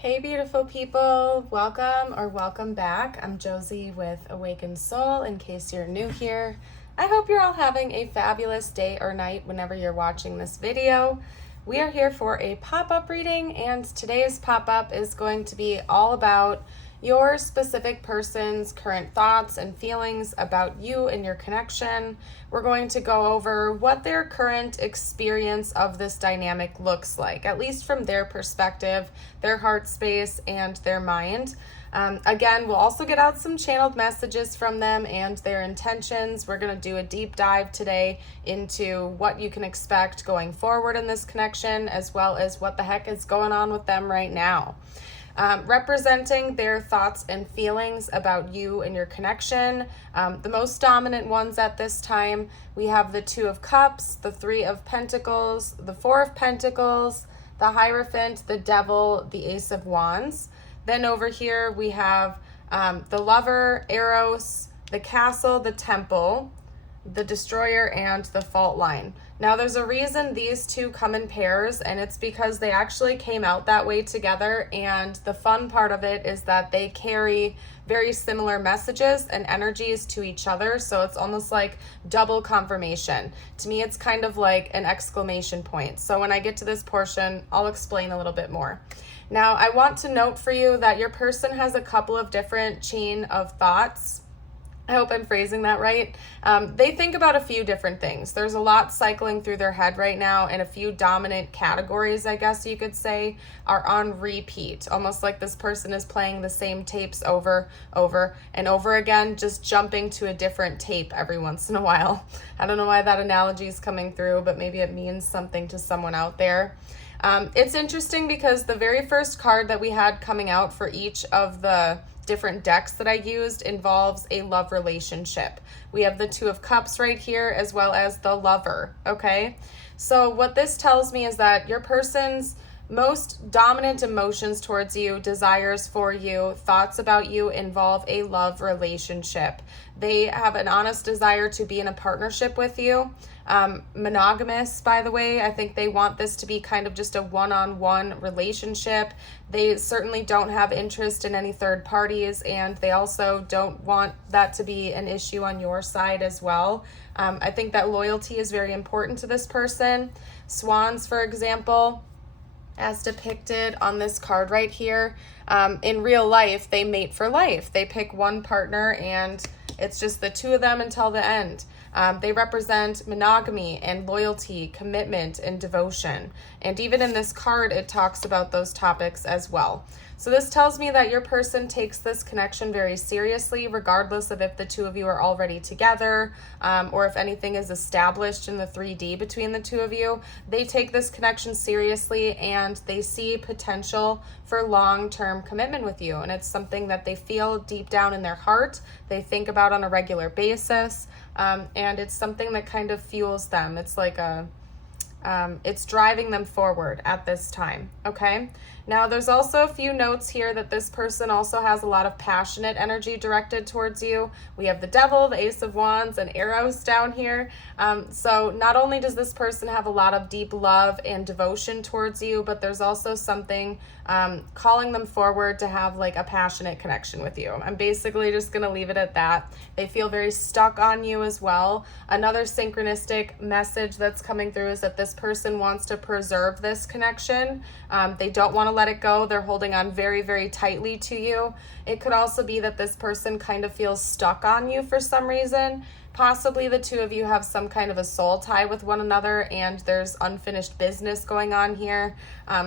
Hey beautiful people, welcome back. I'm Josie with Awakened Soul, in case you're new here. I hope you're all having a fabulous day or night whenever you're watching this video. We are here for a pop-up reading, and today's pop-up is going to be all about your specific person's current thoughts and feelings about you and your connection. We're going to go over what their current experience of this dynamic looks like, at least from their perspective, their heart space, and their mind. Again, we'll also get out some channeled messages from them and their intentions. We're going to do a deep dive today into what you can expect going forward in this connection, as well as what the heck is going on with them right now. Representing their thoughts and feelings about you and your connection. The most dominant ones at this time, we have the Two of Cups, the Three of Pentacles, the Four of Pentacles, the Hierophant, the Devil, the Ace of Wands. Then over here we have the Lover, Eros, the Castle, the Temple, the Destroyer, and the Fault Line. Now there's a reason these two come in pairs, and it's because they actually came out that way together, and the fun part of it is that they carry very similar messages and energies to each other, so it's almost like double confirmation. To me, it's kind of like an exclamation point. So when I get to this portion, I'll explain a little bit more. Now, I want to note for you that your person has a couple of different chain of thoughts. I hope I'm phrasing that right. They think about a few different things. There's a lot cycling through their head right now, and a few dominant categories, I guess you could say, are on repeat. Almost like this person is playing the same tapes over and over again, just jumping to a different tape every once in a while. I don't know why that analogy is coming through, but maybe it means something to someone out there. It's interesting because the very first card that we had coming out for each of the different decks that I used involves a love relationship. We have the Two of Cups right here, as well as the Lover, okay? So what this tells me is that your person's most dominant emotions towards you, desires for you, thoughts about you involve a love relationship. They have an honest desire to be in a partnership with you. Monogamous, by the way. I think they want this to be kind of just a one-on-one relationship. They certainly don't have interest in any third parties, and they also don't want that to be an issue on your side as well. I think that loyalty is very important to this person. Swans, for example, as depicted on this card right here, in real life, they mate for life. They pick one partner, and it's just the two of them until the end. They represent monogamy and loyalty, commitment, and devotion. And even in this card, it talks about those topics as well. So this tells me that your person takes this connection very seriously, regardless of if the two of you are already together, or if anything is established in the 3D between the two of you. They take this connection seriously, and they see potential for long-term commitment with you. And it's something that they feel deep down in their heart, they think about on a regular basis, and it's something that kind of fuels them. It's like it's driving them forward at this time, okay? Now, there's also a few notes here that this person also has a lot of passionate energy directed towards you. We have the Devil, the Ace of Wands, and Eros down here. So not only does this person have a lot of deep love and devotion towards you, but there's also something calling them forward to have like a passionate connection with you. I'm basically just going to leave it at that. They feel very stuck on you as well. Another synchronistic message that's coming through is that this person wants to preserve this connection. They don't want to let it go. They're holding on very, very tightly to you. It could also be that this person kind of feels stuck on you for some reason. Possibly the two of you have some kind of a soul tie with one another, and there's unfinished business going on here.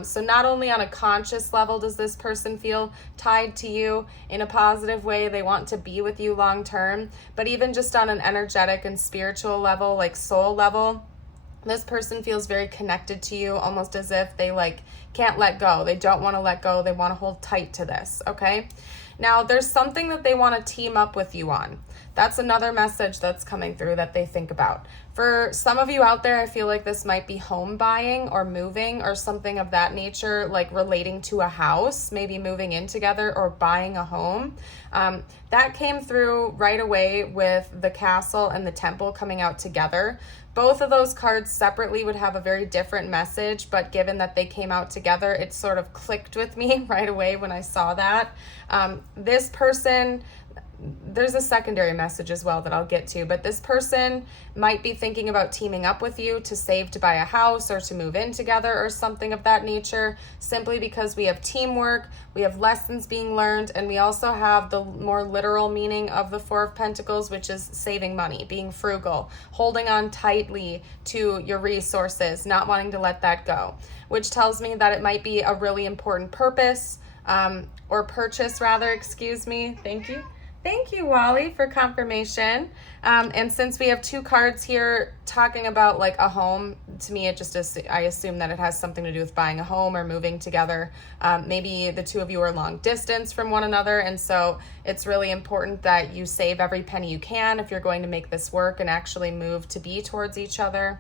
So not only on a conscious level does this person feel tied to you in a positive way, they want to be with you long term, but even just on an energetic and spiritual level, like soul level, this person feels very connected to you, almost as if they like can't let go. They don't want to let go. They want to hold tight to this, okay? Now, there's something that they want to team up with you on. That's another message that's coming through that they think about. For some of you out there, I feel like this might be home buying or moving or something of that nature, like relating to a house, maybe moving in together or buying a home. That came through right away with the Castle and the Temple coming out together. Both of those cards separately would have a very different message, but given that they came out together, it sort of clicked with me right away when I saw that. This person, there's a secondary message as well that I'll get to, but this person might be thinking about teaming up with you to save to buy a house or to move in together or something of that nature, simply because we have teamwork, we have lessons being learned, and we also have the more literal meaning of the Four of Pentacles, which is saving money, being frugal, holding on tightly to your resources, not wanting to let that go, which tells me that it might be a really important purpose, or purchase rather, excuse me. Thank you. Thank you, Wally, for confirmation. And since we have two cards here talking about like a home, to me, I assume that it has something to do with buying a home or moving together. Maybe the two of you are long distance from one another. And so it's really important that you save every penny you can if you're going to make this work and actually move to be towards each other.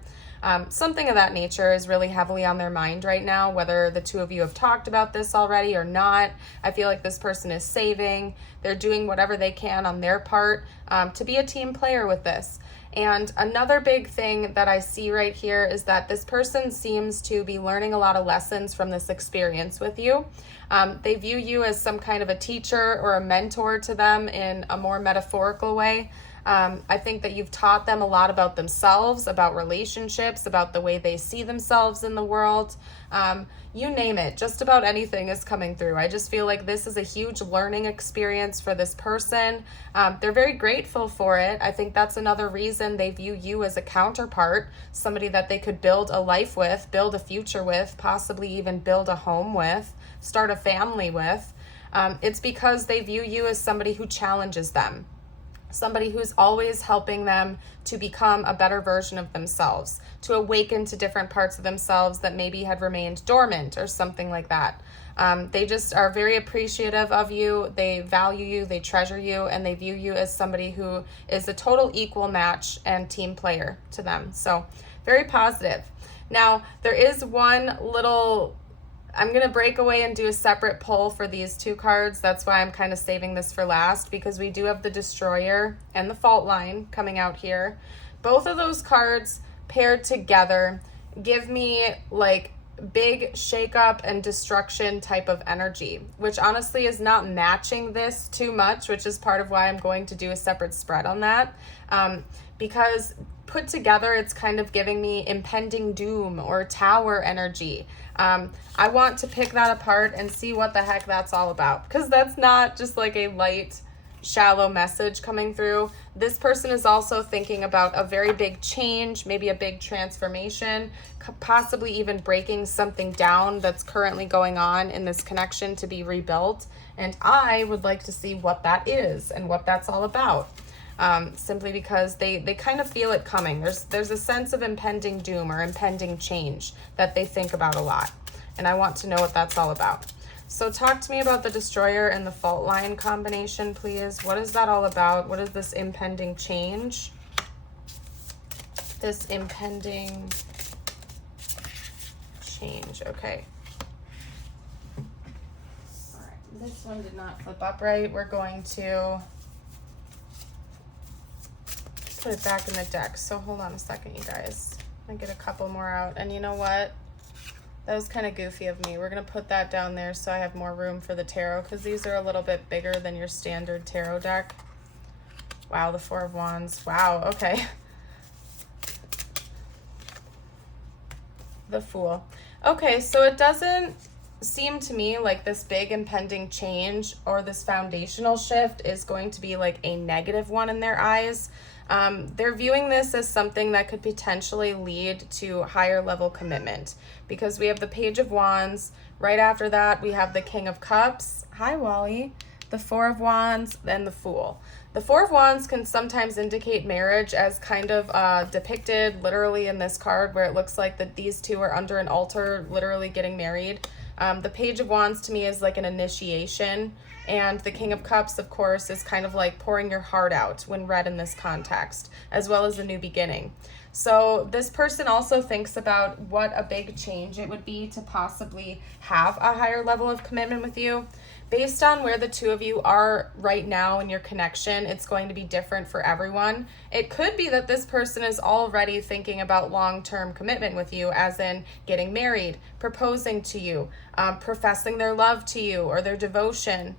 Something of that nature is really heavily on their mind right now, whether the two of you have talked about this already or not. I feel like this person is saving. They're doing whatever they can on their part to be a team player with this. And another big thing that I see right here is that this person seems to be learning a lot of lessons from this experience with you. They view you as some kind of a teacher or a mentor to them in a more metaphorical way. I think that you've taught them a lot about themselves, about relationships, about the way they see themselves in the world. You name it, just about anything is coming through. I just feel like this is a huge learning experience for this person. They're very grateful for it. I think that's another reason they view you as a counterpart, somebody that they could build a life with, build a future with, possibly even build a home with, start a family with. It's because they view you as somebody who challenges them. Somebody who's always helping them to become a better version of themselves, to awaken to different parts of themselves that maybe had remained dormant or something like that. They just are very appreciative of you. They value you, they treasure you, and they view you as somebody who is a total equal match and team player to them. So very positive. Now, there is one little, I'm going to break away and do a separate pull for these two cards. That's why I'm kind of saving this for last, because we do have the Destroyer and the Fault Line coming out here. Both of those cards paired together give me like big shakeup and destruction type of energy, which honestly is not matching this too much, which is part of why I'm going to do a separate spread on that. Because put together, it's kind of giving me impending doom or tower energy. I want to pick that apart and see what the heck that's all about, because that's not just like a light, shallow message coming through. This person is also thinking about a very big change, maybe a big transformation, possibly even breaking something down that's currently going on in this connection to be rebuilt. And I would like to see what that is and what that's all about. Simply because they kind of feel it coming. There's a sense of impending doom or impending change that they think about a lot. And I want to know what that's all about. So talk to me about the Destroyer and the Fault Line combination, please. What is that all about? What is this impending change? This impending change. Okay. All right. This one did not flip up right. We're going to put it back in the deck. So hold on a second, you guys. I get a couple more out. And you know what? That was kind of goofy of me. We're going to put that down there so I have more room for the tarot, because these are a little bit bigger than your standard tarot deck. Wow, the Four of Wands. Wow, okay. The Fool. Okay, so it doesn't seem to me like this big impending change or this foundational shift is going to be like a negative one in their eyes. They're viewing this as something that could potentially lead to higher level commitment, because we have the Page of Wands. Right after that, we have the King of Cups. Hi, Wally. The Four of Wands, then the Fool. The Four of Wands can sometimes indicate marriage, as kind of depicted literally in this card, where it looks like that these two are under an altar, literally getting married. The Page of Wands to me is like an initiation, and the King of Cups, of course, is kind of like pouring your heart out when read in this context, as well as a new beginning. So this person also thinks about what a big change it would be to possibly have a higher level of commitment with you. Based on where the two of you are right now in your connection, it's going to be different for everyone. It could be that this person is already thinking about long-term commitment with you, as in getting married, proposing to you, professing their love to you or their devotion,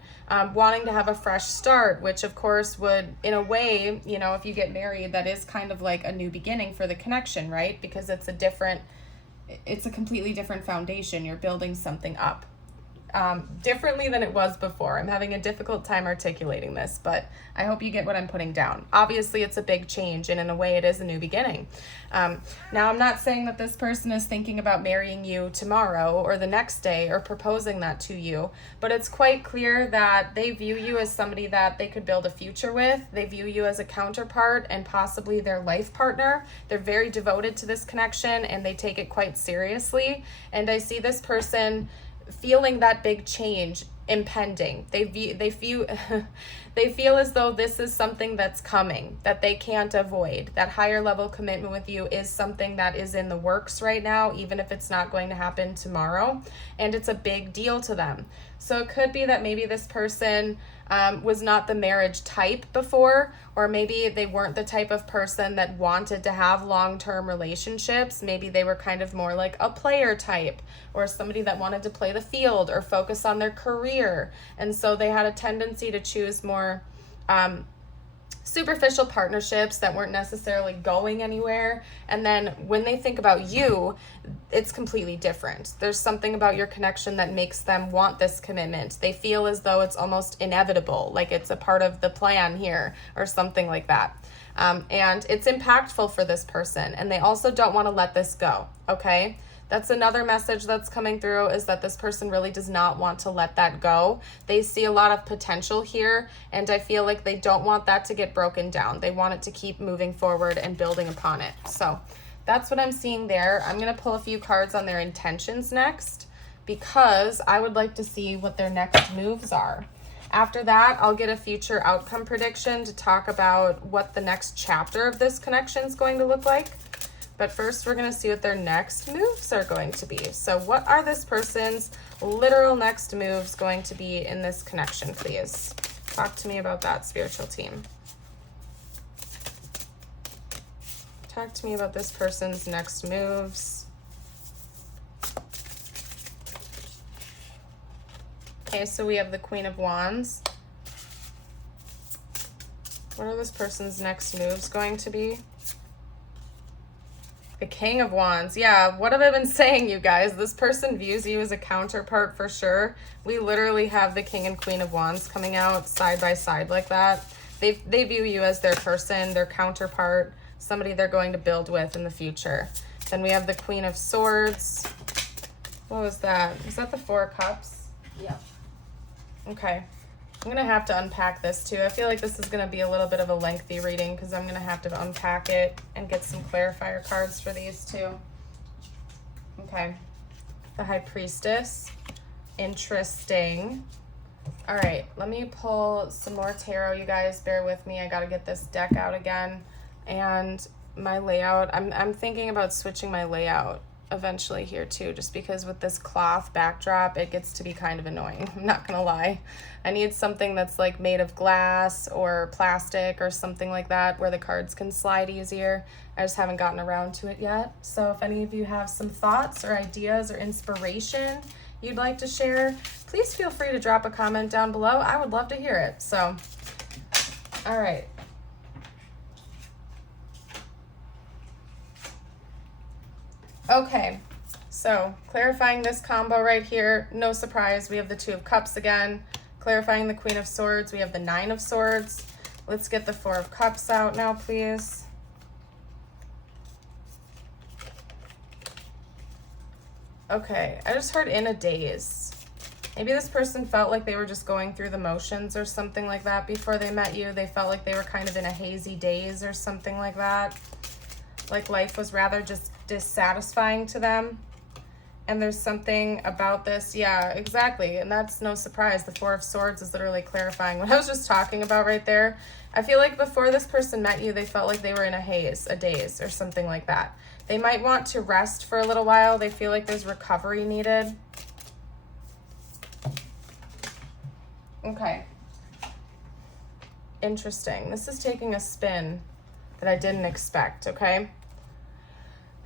wanting to have a fresh start, which of course would, in a way, you know, if you get married, that is kind of like a new beginning for the connection, right? Because it's a completely different foundation. You're building something up. Differently than it was before. I'm having a difficult time articulating this, but I hope you get what I'm putting down. Obviously, it's a big change, and in a way, it is a new beginning. Now, I'm not saying that this person is thinking about marrying you tomorrow or the next day or proposing that to you, but it's quite clear that they view you as somebody that they could build a future with. They view you as a counterpart and possibly their life partner. They're very devoted to this connection, and they take it quite seriously. And I see this person feeling that big change impending. They feel as though this is something that's coming, that they can't avoid. That higher level commitment with you is something that is in the works right now, even if it's not going to happen tomorrow, and it's a big deal to them. So it could be that maybe this person was not the marriage type before, or maybe they weren't the type of person that wanted to have long-term relationships. Maybe they were kind of more like a player type, or somebody that wanted to play the field or focus on their career. And so they had a tendency to choose more superficial partnerships that weren't necessarily going anywhere. And then when they think about you, it's completely different. There's something about your connection that makes them want this commitment. They feel as though it's almost inevitable, like it's a part of the plan here or something like that. And it's impactful for this person, and they also don't want to let this go, okay? That's another message that's coming through, is that this person really does not want to let that go. They see a lot of potential here, and I feel like they don't want that to get broken down. They want it to keep moving forward and building upon it. So that's what I'm seeing there. I'm going to pull a few cards on their intentions next, because I would like to see what their next moves are. After that, I'll get a future outcome prediction to talk about what the next chapter of this connection is going to look like. But first, we're going to see what their next moves are going to be. So what are this person's literal next moves going to be in this connection, please? Talk to me about that, spiritual team. Talk to me about this person's next moves. Okay, so we have the Queen of Wands. What are this person's next moves going to be? The King of Wands. Yeah, what have I been saying, you guys? This person views you as a counterpart for sure. We literally have the King and Queen of Wands coming out side by side like that. They view you as their person, their counterpart, somebody they're going to build with in the future. Then we have the Queen of Swords. What was that? Was that the Four of Cups? Yeah. Okay. I'm going to have to unpack this too. I feel like this is going to be a little bit of a lengthy reading, because I'm going to have to unpack it and get some clarifier cards for these too. Okay. The High Priestess. Interesting. All right. Let me pull some more tarot, you guys. Bear with me. I got to get this deck out again. And my layout, I'm thinking about switching my layout eventually here too, just because with this cloth backdrop it gets to be kind of annoying. I'm not gonna lie. I need something that's like made of glass or plastic or something like that, where the cards can slide easier. I just haven't gotten around to it yet. So if any of you have some thoughts or ideas or inspiration you'd like to share, please feel free to drop a comment down below. I would love to hear it. So all right, okay, so clarifying this combo right here, no surprise, we have the Two of Cups again. Clarifying the Queen of Swords, we have the Nine of Swords. Let's get the Four of Cups out now, please. Okay, I just heard in a daze. Maybe this person felt like they were just going through the motions or something like that before they met you. They felt like they were kind of in a hazy daze or something like that. Like life was rather just dissatisfying to them. And there's something about this, yeah, exactly. And that's no surprise. The Four of Swords is literally clarifying what I was just talking about right there. I feel like before this person met you, they felt like they were in a haze, a daze, or something like that. They might want to rest for a little while. They feel like there's recovery needed. Okay. Interesting. This is taking a spin that I didn't expect, okay?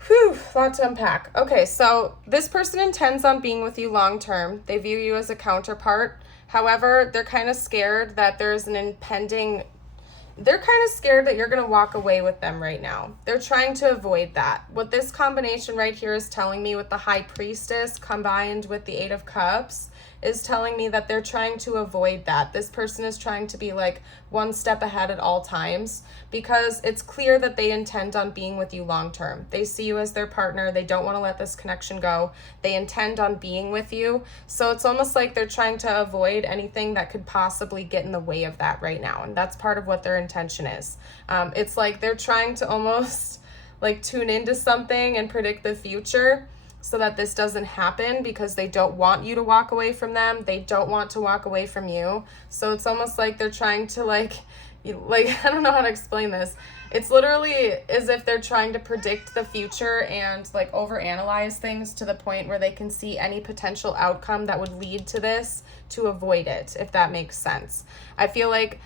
Whew, lot to unpack. Okay, so this person intends on being with you long term. They view you as a counterpart. However, they're kind of scared that there's an impending... They're kind of scared that you're going to walk away with them right now. They're trying to avoid that. What this combination right here is telling me with the High Priestess combined with the Eight of Cups is telling me that they're trying to avoid that. This person is trying to be like one step ahead at all times because it's clear that they intend on being with you long term. They see you as their partner. They don't want to let this connection go. They intend on being with you. So it's almost like they're trying to avoid anything that could possibly get in the way of that right now. And that's part of what their intention is. It's like they're trying to almost like tune into something and predict the future so that this doesn't happen because they don't want you to walk away from them. They don't want to walk away from you. So it's almost like they're trying to like, I don't know how to explain this. It's literally as if they're trying to predict the future and like overanalyze things to the point where they can see any potential outcome that would lead to this to avoid it, if that makes sense. I feel like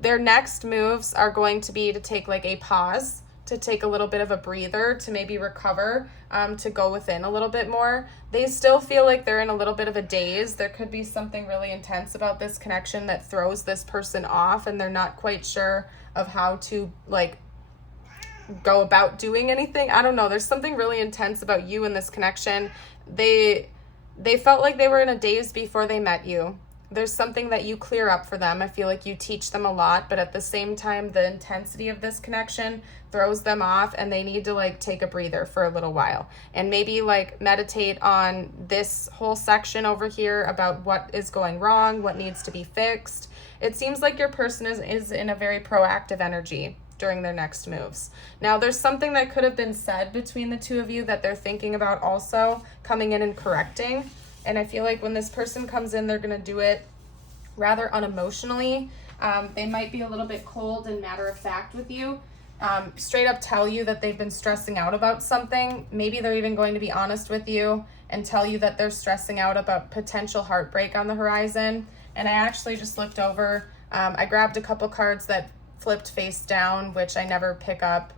their next moves are going to be to take like a pause, to take a little bit of a breather, to maybe recover, to go within a little bit more. They still feel like they're in a little bit of a daze. There could be something really intense about this connection that throws this person off and they're not quite sure of how to like go about doing anything. I don't know. There's something really intense about you in this connection. They felt like they were in a daze before they met you. There's something that you clear up for them. I feel like you teach them a lot, but at the same time, the intensity of this connection throws them off and they need to like take a breather for a little while and maybe like meditate on this whole section over here about what is going wrong, what needs to be fixed. It seems like your person is in a very proactive energy during their next moves. Now, there's something that could have been said between the two of you that they're thinking about also coming in and correcting. And I feel like when this person comes in, they're going to do it rather unemotionally. They might be a little bit cold and matter of fact with you. Straight up tell you that they've been stressing out about something. Maybe they're even going to be honest with you and tell you that they're stressing out about potential heartbreak on the horizon. And I actually just looked over. I grabbed a couple cards that flipped face down, which I never pick up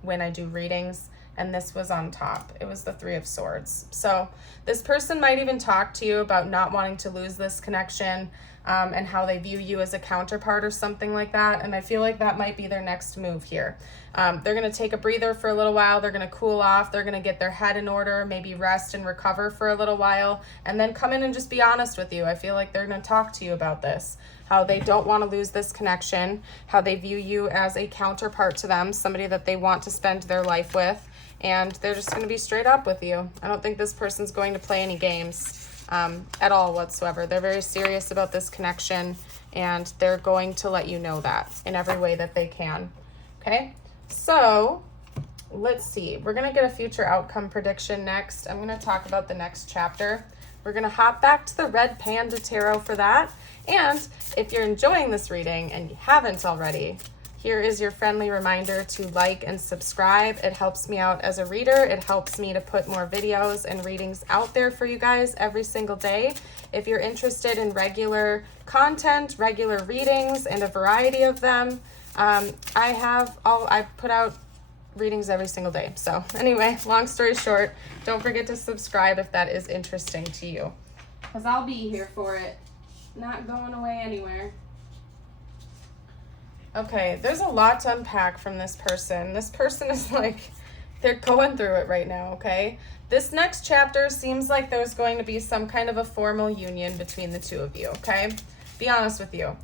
when I do readings. And this was on top. It was the Three of Swords. So this person might even talk to you about not wanting to lose this connection and how they view you as a counterpart or something like that. And I feel like that might be their next move here. They're going to take a breather for a little while. They're going to cool off. They're going to get their head in order, maybe rest and recover for a little while, and then come in and just be honest with you. I feel like they're going to talk to you about this, how they don't want to lose this connection, how they view you as a counterpart to them, somebody that they want to spend their life with. And they're just going to be straight up with you. I don't think this person's going to play any games at all whatsoever. They're very serious about this connection, and they're going to let you know that in every way that they can. Okay, so let's see. We're going to get a future outcome prediction next. I'm going to talk about the next chapter. We're going to hop back to the Red Panda Tarot for that. And if you're enjoying this reading and you haven't already, here is your friendly reminder to like and subscribe. It helps me out as a reader. It helps me to put more videos and readings out there for you guys every single day. If you're interested in regular content, regular readings, and a variety of them, I put out readings every single day. So anyway, long story short, don't forget to subscribe if that is interesting to you, because I'll be here for it, not going away anywhere. Okay, there's a lot to unpack from this person. This person is like, they're going through it right now, okay? This next chapter seems like there's going to be some kind of a formal union between the two of you, okay? Be honest with you.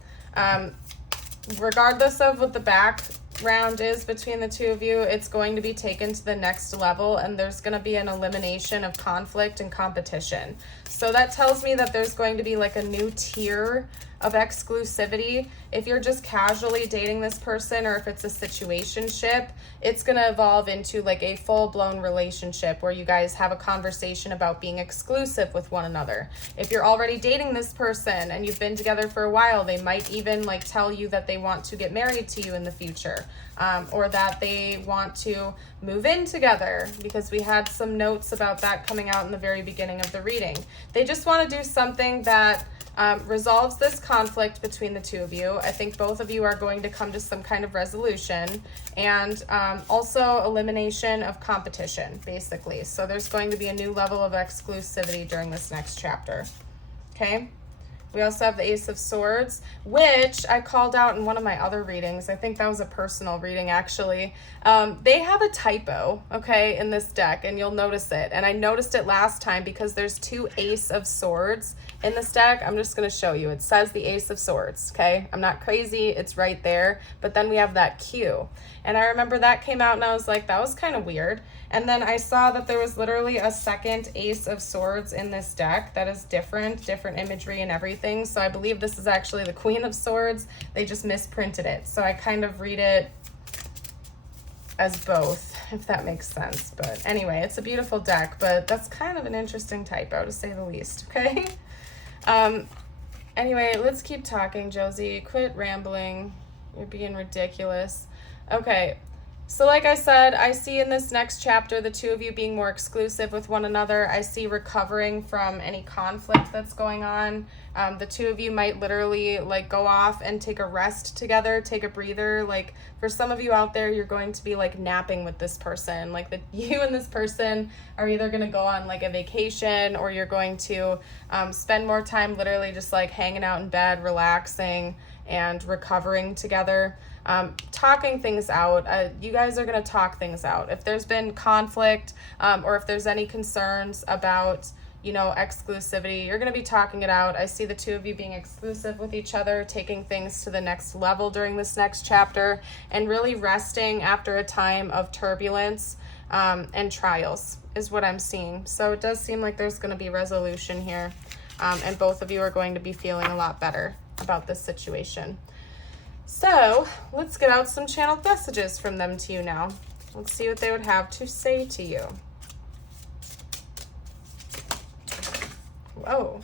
Regardless of what the background is between the two of you, it's going to be taken to the next level, and there's going to be an elimination of conflict and competition. So that tells me that there's going to be like a new tier of exclusivity. If you're just casually dating this person, or if it's a situationship, it's going to evolve into like a full-blown relationship where you guys have a conversation about being exclusive with one another. If you're already dating this person and you've been together for a while, they might even like tell you that they want to get married to you in the future, or that they want to move in together, because we had some notes about that coming out in the very beginning of the reading. They just want to do something that resolves this conflict between the two of you. I think both of you are going to come to some kind of resolution, and also elimination of competition, basically. So there's going to be a new level of exclusivity during this next chapter. Okay? We also have the Ace of Swords, which I called out in one of my other readings. I think that was a personal reading, actually. They have a typo, okay, in this deck, and you'll notice it. And I noticed it last time because there's 2 Ace of Swords in this deck. I'm just going to show you. It says the Ace of Swords, okay? I'm not crazy. It's right there. But then we have that Q. And I remember that came out, and I was like, that was kind of weird. And then I saw that there was literally a second Ace of Swords in this deck that is different imagery and everything. So I believe this is actually the Queen of Swords. They just misprinted it. So I kind of read it as both, if that makes sense. But anyway, it's a beautiful deck, but that's kind of an interesting typo, to say the least, okay? Anyway, let's keep talking, Josie. Quit rambling. You're being ridiculous. Okay. So like I said, I see in this next chapter the two of you being more exclusive with one another. I see recovering from any conflict that's going on. The two of you might literally like go off and take a rest together, take a breather. Like for some of you out there, you're going to be like napping with this person. Like you and this person are either going to go on like a vacation, or you're going to spend more time literally just like hanging out in bed, relaxing and recovering together. Talking things out. You guys are going to talk things out. If there's been conflict, or if there's any concerns about, you know, exclusivity, you're going to be talking it out. I see the two of you being exclusive with each other, taking things to the next level during this next chapter, and really resting after a time of turbulence and trials is what I'm seeing. So it does seem like there's going to be resolution here, and both of you are going to be feeling a lot better about this situation. So let's get out some channeled messages from them to you now. Let's see what they would have to say to you. Whoa.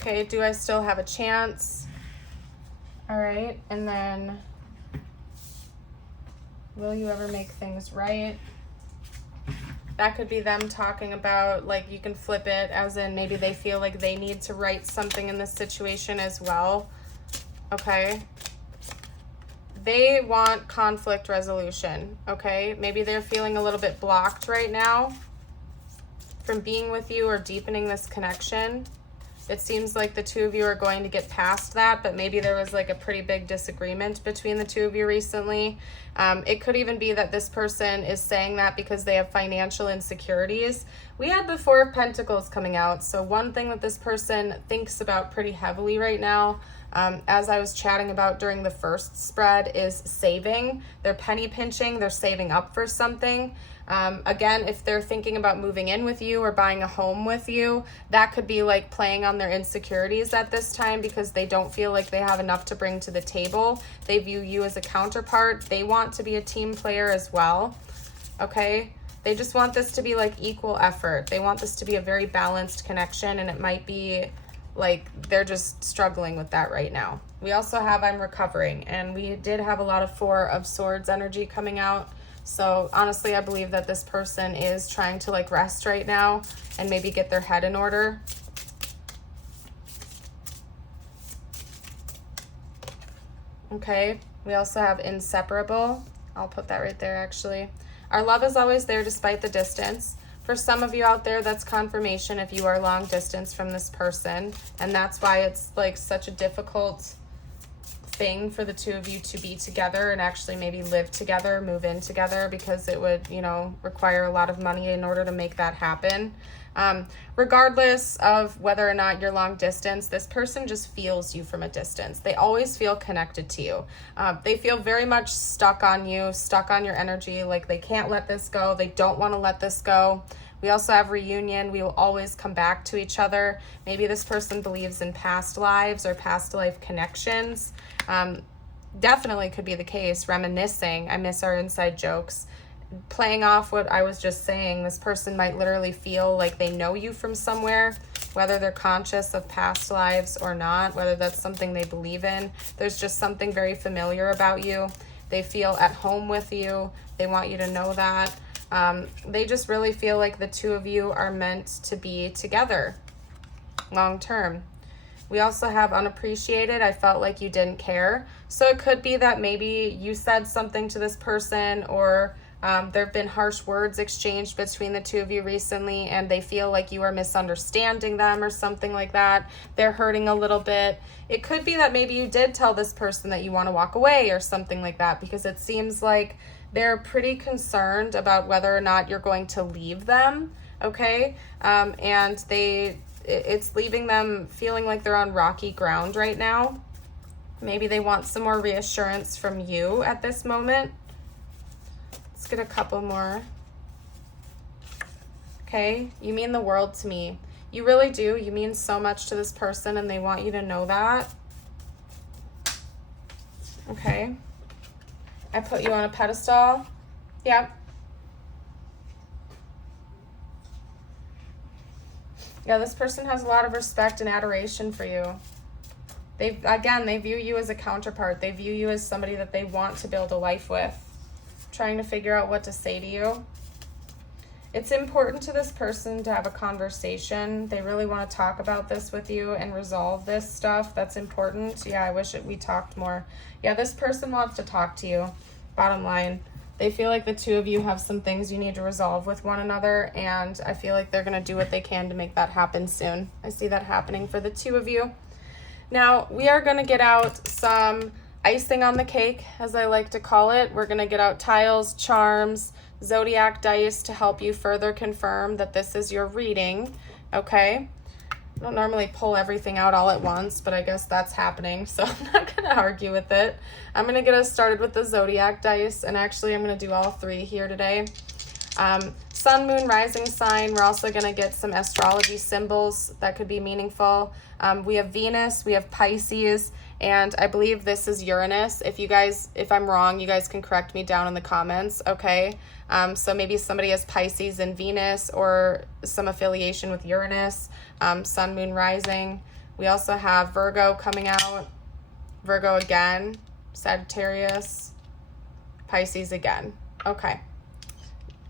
Okay, do I still have a chance? All right, and then will you ever make things right? That could be them talking about, like, you can flip it as in maybe they feel like they need to write something in this situation as well. Okay. They want conflict resolution, okay? Maybe they're feeling a little bit blocked right now from being with you or deepening this connection. It seems like the two of you are going to get past that, but maybe there was like a pretty big disagreement between the two of you recently. It could even be that this person is saying that because they have financial insecurities. We had the Four of Pentacles coming out, so one thing that this person thinks about pretty heavily right now, as I was chatting about during the first spread, is saving. They're penny pinching, they're saving up for something. Again, if they're thinking about moving in with you or buying a home with you, that could be like playing on their insecurities at this time because they don't feel like they have enough to bring to the table. They view you as a counterpart. They want to be a team player as well, okay? They just want this to be like equal effort. They want this to be a very balanced connection, and it might be like they're just struggling with that right now. We also have I'm recovering, and we did have a lot of Four of Swords energy coming out. So honestly, I believe that this person is trying to like rest right now and maybe get their head in order. Okay, we also have inseparable. I'll put that right there actually. Our love is always there despite the distance. For some of you out there, that's confirmation if you are long distance from this person, and that's why it's like such a difficult thing for the two of you to be together and actually maybe live together, move in together, because it would, you know, require a lot of money in order to make that happen. Regardless of whether or not you're long distance, this person just feels you from a distance. They always feel connected to you. They feel very much stuck on you, stuck on your energy, like they can't let this go. They don't want to let this go. We also have reunion. We will always come back to each other. Maybe this person believes in past lives or past life connections. Definitely could be the case. Reminiscing. I miss our inside jokes. Playing off what I was just saying, this person might literally feel like they know you from somewhere, whether they're conscious of past lives or not, whether that's something they believe in. There's just something very familiar about you. They feel at home with you. They want you to know that. They just really feel like the two of you are meant to be together long term. We also have unappreciated. I felt like you didn't care. So it could be that maybe you said something to this person, or there have been harsh words exchanged between the two of you recently, and they feel like you are misunderstanding them or something like that. They're hurting a little bit. It could be that maybe you did tell this person that you want to walk away or something like that, because it seems like they're pretty concerned about whether or not you're going to leave them, okay? And it's leaving them feeling like they're on rocky ground right now. Maybe they want some more reassurance from you at this moment. Let's get a couple more. Okay, you mean the world to me. You really do. You mean so much to this person, and they want you to know that. Okay. I put you on a pedestal. Yep. Yeah, this person has a lot of respect and adoration for you. They view you as a counterpart. They view you as somebody that they want to build a life with. Trying to figure out what to say to you. It's important to this person to have a conversation. They really want to talk about this with you and resolve this stuff. That's important. Yeah, I wish we talked more. Yeah, this person wants to talk to you. Bottom line, they feel like the two of you have some things you need to resolve with one another, and I feel like they're going to do what they can to make that happen soon. I see that happening for the two of you. Now, we are going to get out some icing on the cake, as I like to call it. We're going to get out tiles, charms, zodiac dice to help you further confirm that this is your reading, okay? I don't normally pull everything out all at once, but I guess that's happening, so I'm not going to argue with it. I'm going to get us started with the zodiac dice, and actually I'm going to do all three here today. Sun, moon, rising sign. We're also going to get some astrology symbols that could be meaningful. We have Venus, we have Pisces, and I believe this is Uranus. If I'm wrong, you guys can correct me down in the comments, okay? So maybe somebody has Pisces and Venus, or some affiliation with Uranus, sun, moon, rising. We also have Virgo coming out, Virgo again, Sagittarius, Pisces again. Okay.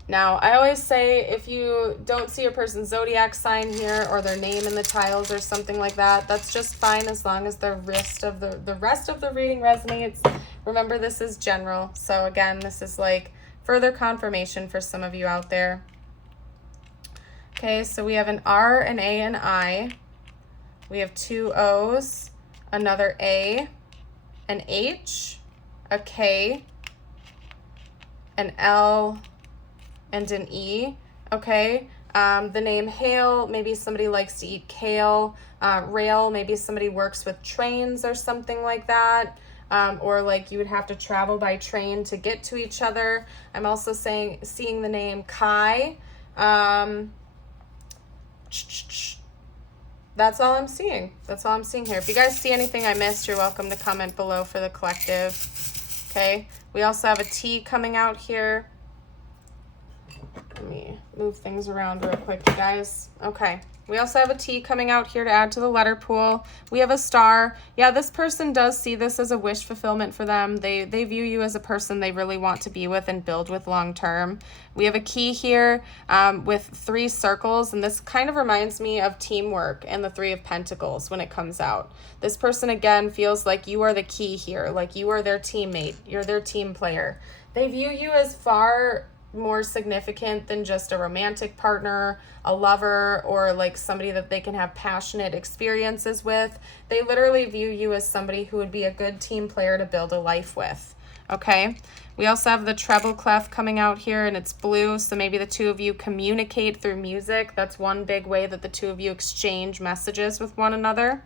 Now, I always say if you don't see a person's zodiac sign here or their name in the tiles or something like that, that's just fine as long as the rest of the reading resonates. Remember, this is general. So again, this is like further confirmation for some of you out there. Okay, so we have an R, an A, and I. We have two O's, another A, an H, a K, an L, and an E, okay? The name Hale, maybe somebody likes to eat kale. Rail, maybe somebody works with trains or something like that. Or like you would have to travel by train to get to each other. I'm also seeing the name Kai. That's all I'm seeing. That's all I'm seeing here. If you guys see anything I missed, you're welcome to comment below for the collective, okay? We also have a T coming out here. Let me move things around real quick, you guys. Okay. We also have a T coming out here to add to the letter pool. We have a star. Yeah, this person does see this as a wish fulfillment for them. They view you as a person they really want to be with and build with long term. We have a key here with 3 circles, and this kind of reminds me of teamwork and the 3 of Pentacles when it comes out. This person, again, feels like you are the key here, like you are their teammate. You're their team player. They view you as far more significant than just a romantic partner, a lover, or like somebody that they can have passionate experiences with. They literally view you as somebody who would be a good team player to build a life with, okay? We also have the treble clef coming out here, and it's blue, so maybe the two of you communicate through music. That's one big way that the two of you exchange messages with one another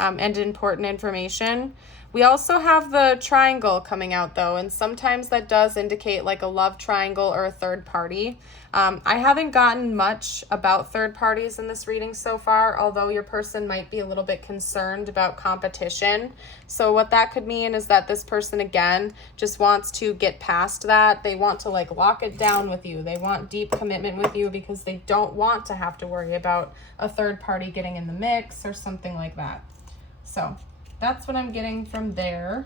and important information. We also have the triangle coming out though, and sometimes that does indicate like a love triangle or a third party. I haven't gotten much about third parties in this reading so far, although your person might be a little bit concerned about competition. So what that could mean is that this person, again, just wants to get past that. They want to like lock it down with you. They want deep commitment with you because they don't want to have to worry about a third party getting in the mix or something like that. So that's what I'm getting from there.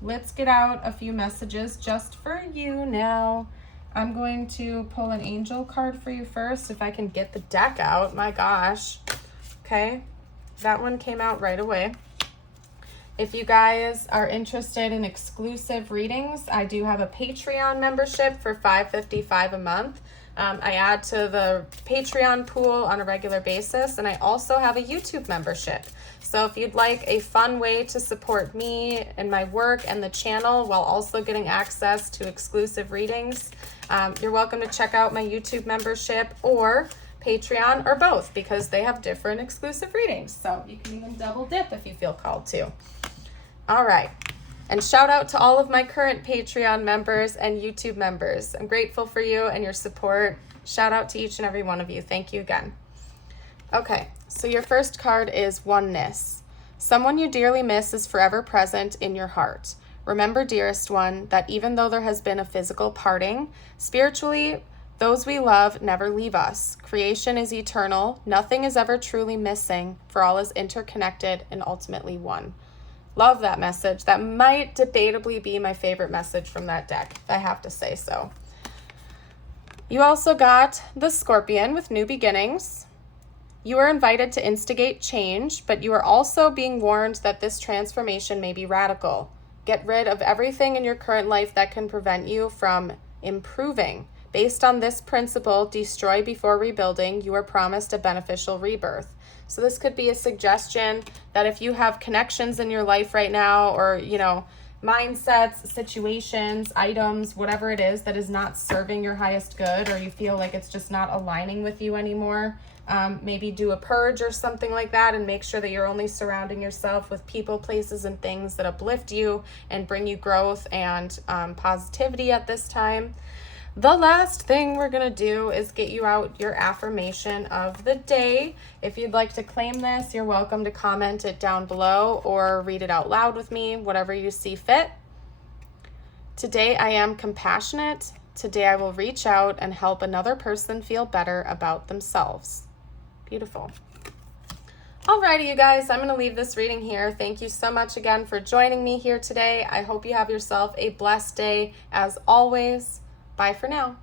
Let's get out a few messages just for you now. I'm going to pull an angel card for you first, if I can get the deck out. My gosh. Okay, that one came out right away. If you guys are interested in exclusive readings, I do have a Patreon membership for $5.55 a month. I add to the Patreon pool on a regular basis, and I also have a YouTube membership. So if you'd like a fun way to support me and my work and the channel while also getting access to exclusive readings, you're welcome to check out my YouTube membership or Patreon, or both, because they have different exclusive readings. So you can even double dip if you feel called to. All right. And shout out to all of my current Patreon members and YouTube members. I'm grateful for you and your support. Shout out to each and every one of you. Thank you again. Okay, so your first card is oneness. Someone you dearly miss is forever present in your heart. Remember, dearest one, that even though there has been a physical parting, spiritually, those we love never leave us. Creation is eternal. Nothing is ever truly missing, for all is interconnected and ultimately one. Love that message. That might debatably be my favorite message from that deck, if I have to say so. You also got the Scorpion with new beginnings. You are invited to instigate change, but you are also being warned that this transformation may be radical. Get rid of everything in your current life that can prevent you from improving. Based on this principle, destroy before rebuilding, you are promised a beneficial rebirth. So this could be a suggestion that if you have connections in your life right now, or, mindsets, situations, items, whatever it is that is not serving your highest good, or you feel like it's just not aligning with you anymore, maybe do a purge or something like that, and make sure that you're only surrounding yourself with people, places, and things that uplift you and bring you growth and positivity at this time. The last thing we're going to do is get you out your affirmation of the day. If you'd like to claim this, you're welcome to comment it down below or read it out loud with me, whatever you see fit. Today I am compassionate. Today I will reach out and help another person feel better about themselves. Beautiful. Alrighty, you guys, I'm going to leave this reading here. Thank you so much again for joining me here today. I hope you have yourself a blessed day as always. Bye for now.